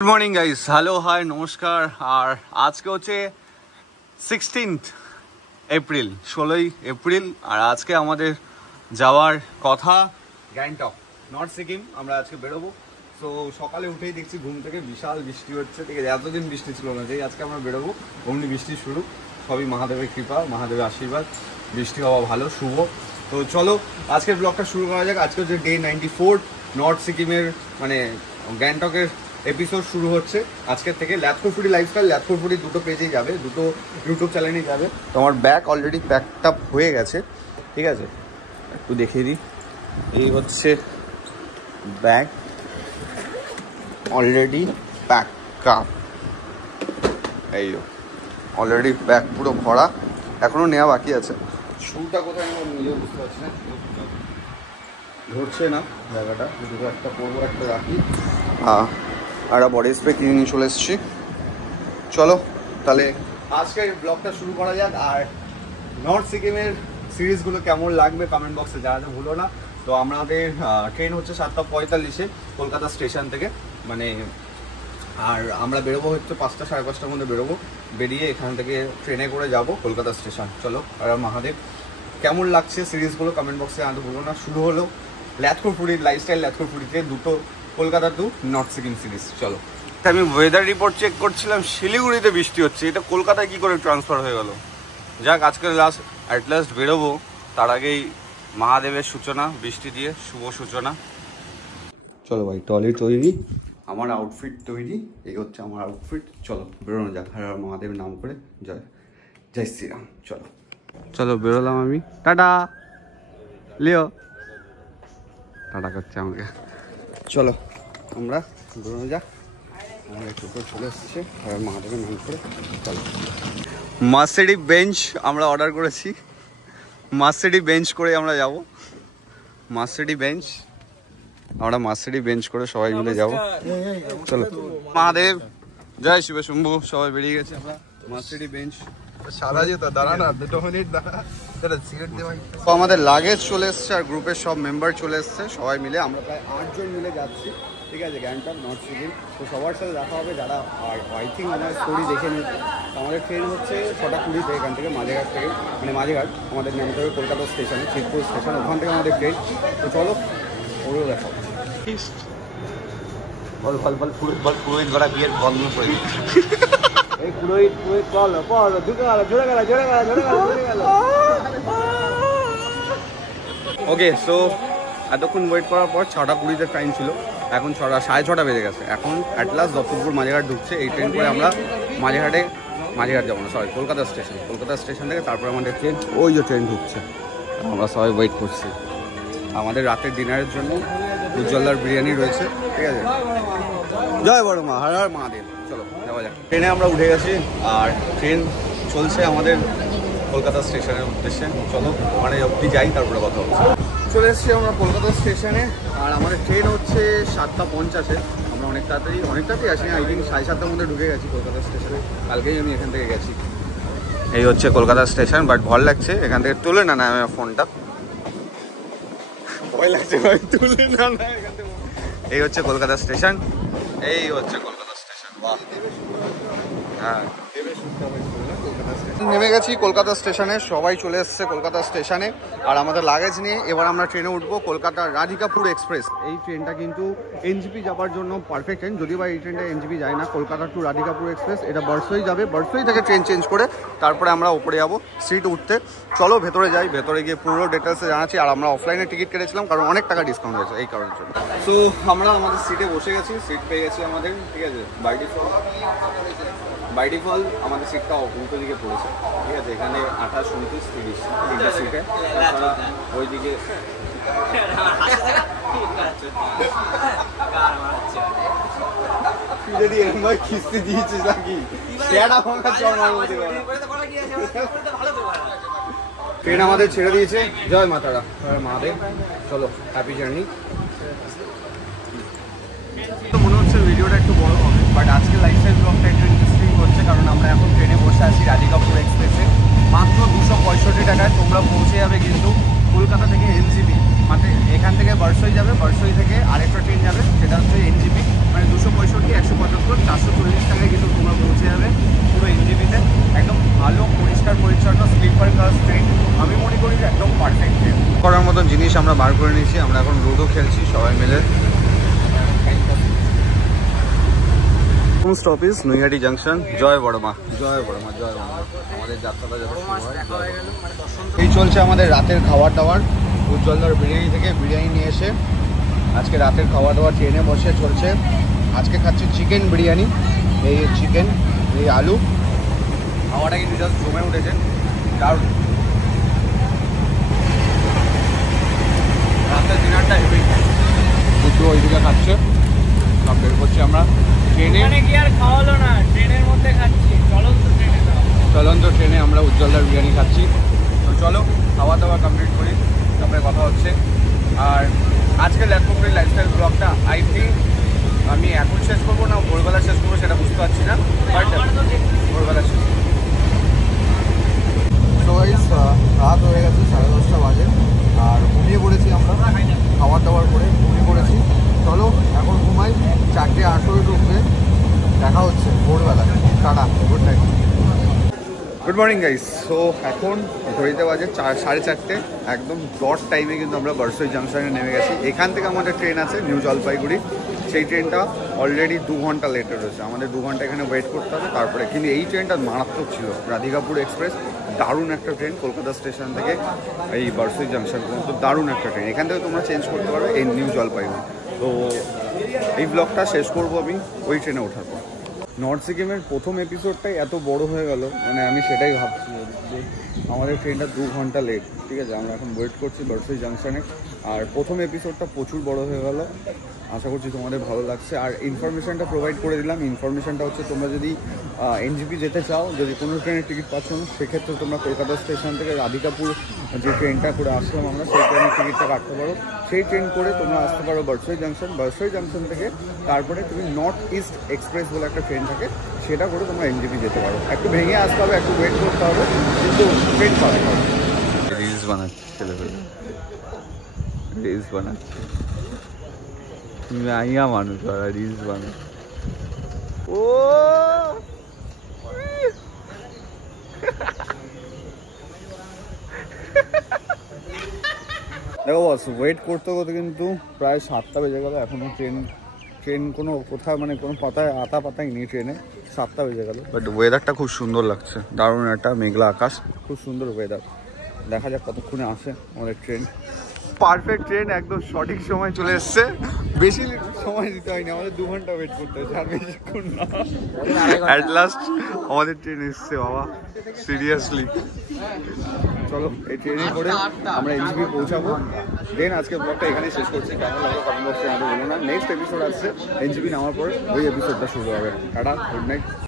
Good morning guys, hello, hi, নমস্কার। আর আজকে হচ্ছে 16 এপ্রিল, 16ই এপ্রিল। আর আজকে আমাদের যাওয়ার কথা গ্যাংটক, নর্থ সিকিম। আমরা আজকে বেরোবো। তো সকালে উঠেই দেখছি ঘুম থেকে বিশাল বৃষ্টি হচ্ছে, ঠিক আছে। এতদিন বৃষ্টি ছিল না, যেই আজকে আমরা বেরোবো অমনি বৃষ্টি শুরু। সবই মহাদেবের কৃপা, মহাদেবের আশীর্বাদ, বৃষ্টি হওয়া ভালো, শুভ। তো চলো আজকের ব্লগটা শুরু করা যাক। আজকে হচ্ছে ডে 94, নর্থ সিকিমের মানে গ্যাংটকের এপিসোড শুরু হচ্ছে আজকের থেকে। ল্যাথকো ফুডি লাইফস্টাইল, ল্যাথকো ফুডি দুটো পেজেই যাবে, দুটো ইউটিউব চ্যানেলেই যাবে। তো আমার ব্যাগ অলরেডি প্যাকড আপ হয়ে গেছে, ঠিক আছে। একটু দেখিয়ে দিই, এই হচ্ছে ব্যাগ অলরেডি প্যাক আপ। এই অলরেডি ব্যাগ পুরো ভরা, এখনও নেওয়া বাকি আছে। শুটা কোথায় আমি নিজেও বুঝতে পারছি না, ধরছে না জায়গাটা। দুটো একটা পরবো, একটা রাখি। আর বডি স্প্রে কিনে নিয়ে চলে এসেছি। চলো তাহলে আজকের ব্লগটা শুরু করা যাক। আর নর্থ সিকিমের সিরিজগুলো কেমন লাগবে কমেন্ট বক্সে জানাতে ভুলো না। তো আমাদের ট্রেন হচ্ছে 7:45 কলকাতা স্টেশন থেকে, মানে। আর আমরা বেরোবো হচ্ছে 5টা সাড়ে 5টার মধ্যে বেরোবো। বেরিয়ে এখান থেকে ট্রেনে করে যাব কলকাতা স্টেশন। চলো। আর মহাদেব কেমন লাগছে সিরিজগুলো কমেন্ট বক্সে জানাতে ভুলো না। শুরু হলো ল্যাথকো ফুডির লাইফস্টাইল, ল্যাথকো ফুডিতে দুটো Kolkata to north Sikkim series. চলো। আমি ওয়েদার রিপোর্ট চেক করছিলাম, শিলিগুড়িতে বৃষ্টি হচ্ছে, এটা কলকাতায় কি করে ট্রান্সফার হয়ে গেল। যাক, আজকে অ্যাট লাস্ট বেরোবো। তার আগেই মহাদেবের সূচনা, বৃষ্টি দিয়ে শুভ সূচনা। চলো ভাই, টলি তৈরি, আমার আউটফিট তৈরি, এই হচ্ছে আমার আউটফিট। চলো বেরোনো যাক, হর হর মহাদেবের নাম করে। জয় জয় শ্রীরাম। চলো চলো বেরোলাম আমি। টাটা লিও, টাটা করছে আমাকে। চলো আমরা বেরোনো যাক, আমাদের টোটো চলে এসছে, হর মহাদেবের নাম করে। চলো। মার্সিডিজ বেঞ্চ আমরা অর্ডার করেছি, মার্সিডিজ বেঞ্চ করে আমরা যাব। মার্সিডিজ বেঞ্চ, আমরা মার্সিডিজ বেঞ্চ করে সবাই মিলে যাব। চলো। মহাদেব, জয় শিব শম্ভু। সবাই বেরিয়ে গেছে, আমরা মার্সিডিজ বেঞ্চ। সারা যেত, দাঁড়া না, 2 মিনিট দাঁড়া। তো আমাদের লাগেজ চলে এসছে আর গ্রুপের সব মেম্বার চলে এসছে, সবাই মিলে আমরা প্রায় 8 জন মিলে যাচ্ছি, ঠিক আছে, গ্যাংটক নর্থ সিকিম। তো সবার সাথে দেখা হবে যারা আই থিঙ্ক আমার স্টোরি দেখে নিয়েছে। আমাদের ট্রেন হচ্ছে 6:20 এখান থেকে, মাঝেঘাট থেকে, মানে মাঝেঘাট আমাদের নামতে হবে কলকাতা স্টেশনে, চিতপুর স্টেশন, ওখান থেকে আমাদের ট্রেন। তো চলো ওরেও দেখা। বল বল বল, পুরোহিত গড়া বিয়ের বন্ধ করে দিচ্ছে। এই পুরোহিত বল বল, ঢুকে গেল, জোরে গেল, জোরে গেল, জোরে গেল, জোরে গেল। ওকে, সো এতক্ষণ ওয়েট করার পর 6:20 টাইম ছিল, এখন 6:30 বেজে গেছে। এখন অ্যাট লাস্ট দত্তপুর মাঝেঘাট ঢুকছে। এই ট্রেন করে আমরা মাঝেঘাট যাবো না, sorry, Kolkata station. Kolkata station থেকে তারপরে আমাদের ট্রেন, ওই যে ট্রেন ঢুকছে। আমরা সবাই ওয়েট করছি। আমাদের রাতের ডিনারের জন্য উজ্জ্বলদার বিরিয়ানি রয়েছে, ঠিক আছে। জয় বড় মা, হর হর মহাদেব। চলো যাওয়া যাক। ট্রেনে আমরা উঠে গেছি আর ট্রেন চলছে আমাদের কলকাতা স্টেশনের উদ্দেশ্যে। চলো ওখানে অবধি যাই, তারপরে কথা হচ্ছে। চলে এসেছি আমরা কলকাতা স্টেশনে। আর আমাদের ট্রেন হচ্ছে 7:50। আমরা অনেক তাড়াতাড়ি আসি, আই থিঙ্ক 7:30টার মধ্যে ঢুকে গেছি কলকাতা স্টেশনে। কালকেই আমি এখান থেকে গেছি। এই হচ্ছে কলকাতা স্টেশন, বাট ভয় লাগছে এখান থেকে। তুলে না আমার ফোনটা, ভয় লাগছে ভাই, তুলে না এখান থেকে। এই হচ্ছে কলকাতা স্টেশন, এই হচ্ছে কলকাতা স্টেশন। বাহ, হ্যাঁ, নেমে গেছি কলকাতা স্টেশনে, সবাই চলে এসছে কলকাতা স্টেশনে। আর আমাদের লাগেজ নিয়ে এবার আমরা ট্রেনে উঠবো, কলকাতার রাধিকাপুর এক্সপ্রেস। এই ট্রেনটা কিন্তু এনজিপি যাওয়ার জন্য পারফেক্ট ট্রেন, যদিও বা এই ট্রেনটা এনজিপি যায় না। কলকাতা টু রাধিকাপুর এক্সপ্রেস, এটা বর্ষই যাবে। বর্ষই থেকে ট্রেন চেঞ্জ করে তারপরে আমরা উপরে যাবো সিট উঠতে। চলো ভেতরে যাই, ভেতরে গিয়ে পুরো ডিটেলসে জানাচ্ছি। আর আমরা অফলাইনে টিকিট কেটেছিলাম কারণ অনেক টাকা ডিসকাউন্ট হয়েছে এই কারণের জন্য। সো আমরা আমাদের সিটে বসে গেছি, সিট পেয়ে গেছি আমাদের, ঠিক আছে। বাই ডিফল্ট আমাদের সিটটা উল্টো দিকে পড়েছে, ঠিক আছে। এখানে 28, 29, 30 তিনটা সিটে, তাছাড়া ওইদিকে খিস্তি দিয়েছিস নাকি? ট্রেন আমাদের ছেড়ে দিয়েছে, জয় মাতারা, মহাদেব। চলো, হ্যাপি জার্নি। মনে হচ্ছে ভিডিওটা একটু বড় হবে, বাট আজকে লাইফস্টাইল ব্লগটা একটু ইন্টারেস্টিং হচ্ছে কারণ আমরা এখন ট্রেনে বসে আছি রাধিকাপুর এক্সপ্রেসে। মাত্র 265 টাকায় তোমরা পৌঁছে যাবে কিন্তু কলকাতা থেকে এনজিপি। মানে এখান থেকে বর্ষই যাবে, বর্ষই থেকে আরেকটা ট্রেন যাবে, সেটা হচ্ছে এনজিপি। মানে 265, 175, 440 টাকায় কিন্তু তোমরা পৌঁছে যাবে পুরো এনজেপিতে। একদম ভালো পরিষ্কার পরিচ্ছন্ন স্লিপার ক্লাস ট্রেন, আমি মনে করি একদম পারফেক্ট ট্রেন। করার মতন জিনিস আমরা বার করে নিয়েছি, আমরা এখন লুডো খেলছি সবাই মিলে। স্টপেজ নৈহাটি জাংশন, জয় বড়মা, জয় বড়মা, জয় বড়মা। আমাদের যাত্রাটা যাবে। এই চলছে আমাদের রাতের খাবার দাবার। উজ্জ্বলদার বিরিয়ানি থেকে বিরিয়ানি নিয়ে এসে আজকে রাতের খাবার দাবার ট্রেনে বসে চলছে। আজকে খাচ্ছি চিকেন বিরিয়ানি, এই চিকেন, এই আলু। খাওয়াটা কিন্তু জাস্ট জমে উঠেছে, দারুণ। রাতের ডিনারটা হেভি। দুটো ওইদিকে খাচ্ছে, সব বের করছি আমরা ট্রেনে। কি আর খাওয়া হলো না, ট্রেনের মধ্যে খাচ্ছি, চলন্ত ট্রেনে। চলন্ত ট্রেনে আমরা উজ্জ্বলদার বিরিয়ানি খাচ্ছি। তো চলো খাওয়া দাওয়া কমপ্লিট করি, তারপরে কথা হচ্ছে। আর আজকে ল্যাপটপের লাইফস্টাইল ব্লগটা আই থিঙ্ক আমি এখন শেষ করবো না ভোরবেলা শেষ করবো সেটা বুঝতে পারছি না, বাট ভোরবেলা শেষ করবো। তো রাত হয়ে গেছে, 10:30 বাজে, আর ঘুমিয়ে পড়েছি আমরা খাবার দাবার করে, ঘুমিয়ে পড়েছি। চলো এখন ঘুমাই, 4:08 উঠবে, দেখা হচ্ছে ভোরবেলায়। Tata, good night. Good morning guys. So এখন ঘড়িতে বাজে 4:30, একদম ডট টাইমে কিন্তু আমরা বারসই জাংশনে নেমে গেছি। এখান থেকে আমাদের ট্রেন আছে নিউ জলপাইগুড়ি, সেই ট্রেনটা অলরেডি 2 ঘন্টা লেটে রয়েছে। আমাদের 2 ঘন্টা এখানে ওয়েট করতে হবে তারপরে। কিন্তু এই ট্রেনটা মারাত্মক ছিল, রাধিকাপুর এক্সপ্রেস, দারুণ একটা ট্রেন। কলকাতা স্টেশন থেকে এই বারসই জাংশন পর্যন্ত দারুণ একটা ট্রেন। এখান থেকে তোমরা চেঞ্জ করতে পারবে এই নিউ জলপাইগুড়ি। তো এই ব্লগটা শেষ করবো আমি ওই ট্রেনে ওঠার পর। নর্থ সিকিমের প্রথম এপিসোডটাই এত বড় হয়ে গেল, মানে আমি সেটাই ভাবছি যে আমাদের ট্রেনটা 2 ঘন্টা লেট। ঠিক আছে, আমরা এখন ওয়েট করছি বারসই জাংশনে। আর প্রথম এপিসোডটা প্রচুর বড় হয়ে গেল, আশা করছি তোমাদের ভালো লাগছে। আর ইনফরমেশানটা প্রোভাইড করে দিলাম। ইনফরমেশানটা হচ্ছে তোমরা যদি এনজেপি যেতে চাও, যদি কোনো ট্রেনের টিকিট পাচ্ছ না, সেক্ষেত্রে তোমরা কলকাতা স্টেশন থেকে রাধিকাপুর যে ট্রেনটা করে আসলাম আমরা, সেই ট্রেনের টিকিটটা কাটতে পারো। সেই ট্রেন করে তোমরা আসতে পারো বারসই জাংশন। বারসই জাংশন থেকে তারপরে তুমি নর্থ ইস্ট এক্সপ্রেস বলে একটা ট্রেন থাকে, সেটা করে তোমরা এনজেপি যেতে পারো। একটু ভেঙে আসতে হবে, একটু ওয়েট করতে হবে, কিন্তু ট্রেন পাবে। রিলস বানাচ্ছে ছেলেপেলে, রিলস বানাচ্ছে, আইয়া মানুষ ওরা রিলস বানাচ্ছে। ও দেখো বস, ওয়েট করতে করতে কিন্তু প্রায় 7টা বেজে গেল, এখনো ট্রেন কোনো কোথাও মানে কোনো পাতাই নেই ট্রেনে। 7টা বেজে গেল, বাট ওয়েদারটা খুব সুন্দর লাগছে, দারুণ একটা মেঘলা আকাশ, খুব সুন্দর ওয়েদার। দেখা যাক কতক্ষণে আসে আমাদের ট্রেন। পারফেক্ট ট্রেন, একদম সঠিক সময় চলে এসছে, বেশি সময় দিতে হয়নি, আমাদের 2 ঘন্টা ওয়েট করতে হয়েছে, আর বেশিক্ষণ না। অ্যাট লাস্ট আমাদের ট্রেন এসছে বাবা, সিরিয়াসলি। চলো এই ট্রেনে করে আমরা এনজেপি পৌঁছাবো। দেন আজকে ব্লগটা এখানেই শেষ করছি। কেমন লাগলো কমেন্ট বক্সে আমাদের বলো না। নেক্সট এপিসোড আসছে এনজেপি নামার পর, ওই এপিসোডটা শুরু হবে। Tata, good night.